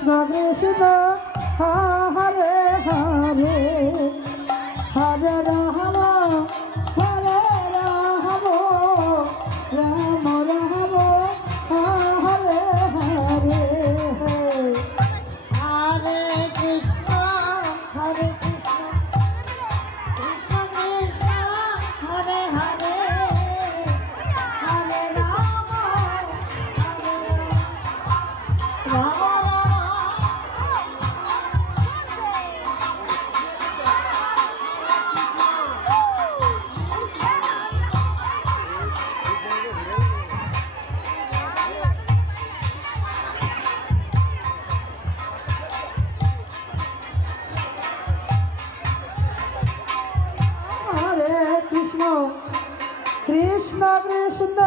Krishna Krishna Hare Hare Hare Ram Hare Ram Ram Ram Hare Hare Hare Krishna Krishna Krishna Hare Hare Hare Ram Ram Krishna Krishna